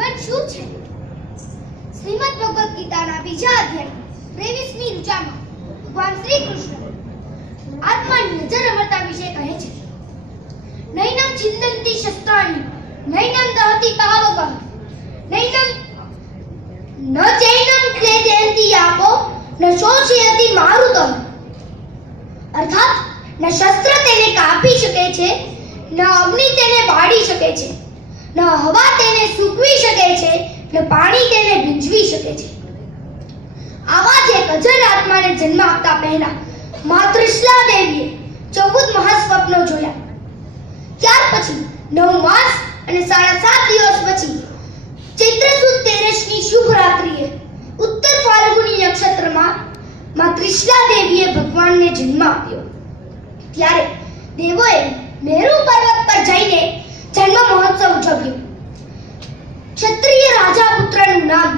જીવન શું છે? શ્રીમદ ભગવદ ગીતાના બીજા અધ્યાય 23મી ઋચામાં ભગવાન શ્રી કૃષ્ણ આત્માની નજર અમરતા વિશે કહે છે. નૈનમ છિંદંતિ શસ્ત્રાણિ નૈનમ દહતિ પાવકઃ નૈનમ ન ચૈનમ ક્લેદયંતિ યાપો ન શોષયતિ મારુતઃ. અર્થાત ન શસ્ત્ર તેને કાપી શકે છે, ન અગ્નિ તેને બાળી શકે છે, ન હવા તેને સૂકવી શકે છે, ન પાણી તેને ભીંજવી શકે છે. આવા જ એક અજર આત્માને જન્મ આપતા પહેલા માતૃશ્લા દેવીએ 14 મહાસ્વપ્નો જોયા. ત્યાર પછી 9 માસ અને 7.5 દિવસ પછી ચૈત્ર સુદ 13ની શુભ રાત્રિએ ઉત્તર ફાલ્ગુની નક્ષત્રમાં માતૃશ્લા દેવીએ ભગવાનને જન્મ આપ્યો. ત્યારે દેવોએ મેરુ પર્વત પર જઈને જન્મ મહોત્સવ ઉજવ્યો. ક્ષત્રિય રાજા પુત્રનું નામ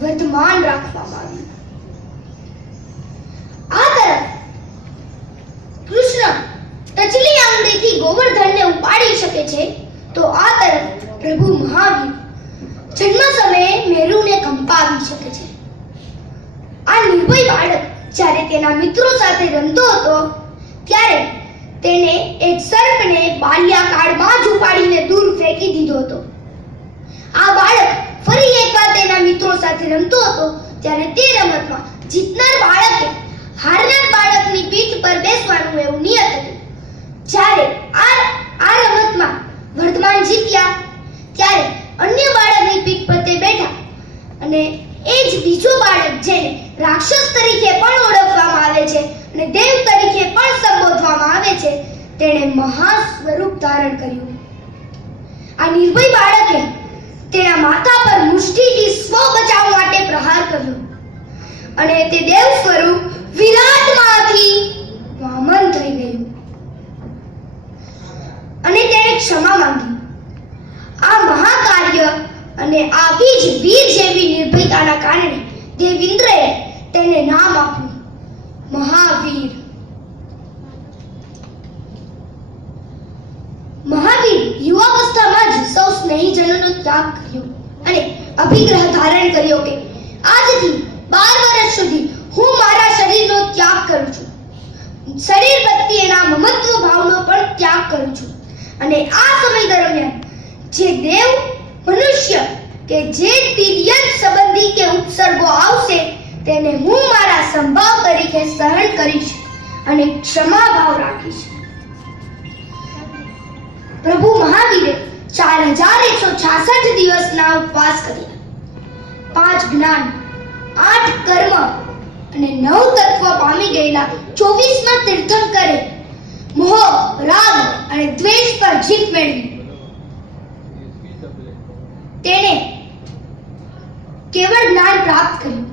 વર્ધમાન રાખવામાં આવ્યું. આ તરફ કૃષ્ણ ટચલી આંગળીથી ગોવર્ધનને ઉપાડી શકે છે, તો આ તરફ પ્રભુ મહાવીર જન્મ સમયે મેરુને કંપાવી શકે છે. આ નિર્ભય બાળક જ્યારે તેના મિત્રો સાથે રમતો હતો ત્યારે તેને એક સર્પને બાલ્યકાળમાં જ ઉપાડીને દૂર ફેંકી દીધો હતો. આ બાળક ફરી એકવાર તેના મિત્રો સાથે રમતો હતો ત્યારે તે રમતમાં જીતનાર બાળકે હારનાર બાળકની પીઠ પર બેસવાનું એવું નિયત હતું. જ્યારે આ રમતમાં વર્ધમાન જીત્યા ત્યારે અન્ય બાળકની પીઠ પર તે બેઠા અને એ જ બીજો બાળક જેને રાક્ષસ તરીકે પણ ઓળખવામાં આવે છે અને દેવ તરીકે પણ સંબોધવામાં આવે છે, તેણે મહા સ્વરૂપ ધારણ કર્યું. આ નિર્ભય બાળકે તેના માથા પર મુષ્ટિથી સ્વ બચાવ માટે પ્રહાર કર્યો અને તે દેવ સ્વરૂપ વિરાટમાંથી વામન થઈ ગયું અને તેણે ક્ષમા માંગી. આ મહાકાર્ય અને આવી જ વીર જેવી નિર્ભયતાના કારણે દેવેન્દ્રએ તેને નામ આપ્યું મહાવીર. મહાવીર યુવાવસ્થામાં જ સૌ સ્નેહીજનોનો ત્યાગ કર્યો અને અભિગ્રહ ધારણ કર્યો કે આજથી 12 વર્ષ સુધી હું મારા શરીરનો ત્યાગ કરું છું, શરીર પ્રત્યેના મમત્વ ભાવનો પણ ત્યાગ કરું છું અને આ સમય દરમિયાન જે દેવ મનુષ્ય કે જે તિર્યક સંબંધી કે ઉપસર્ગો આવશે તેને હું મારા સંભાવ તરીકે સહન કરીશ અને ક્ષમા ભાવ રાખીશ. પ્રભુ મહાવીરે 4166 દિવસના ઉપવાસ કર્યા. 5 જ્ઞાન, 8 કર્મ અને 9 તત્વ પામી ગયેલા 24માં તીર્થંકરે મોહ, રાગ અને દ્વેષ પર જીત મેળવી. તેને કેવળ જ્ઞાન પ્રાપ્ત કર્યું,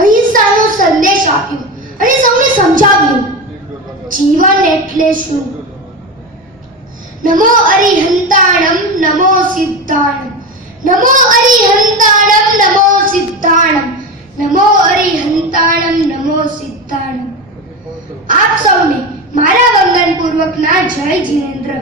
અહિંસાનો સંદેશ આપ્યો અને સૌને સમજાવ્યું જીવન એટલે શું. નમો અરિહંતાણમ નમો સિદ્ધાણમ નમો અરિહંતાણમ નમો સિદ્ધાણમ નમો અરિહંતાણમ નમો સિદ્ધાણમ. આપ સૌને મારા વંદન પૂર્વકના જય જીનેન્દ્ર.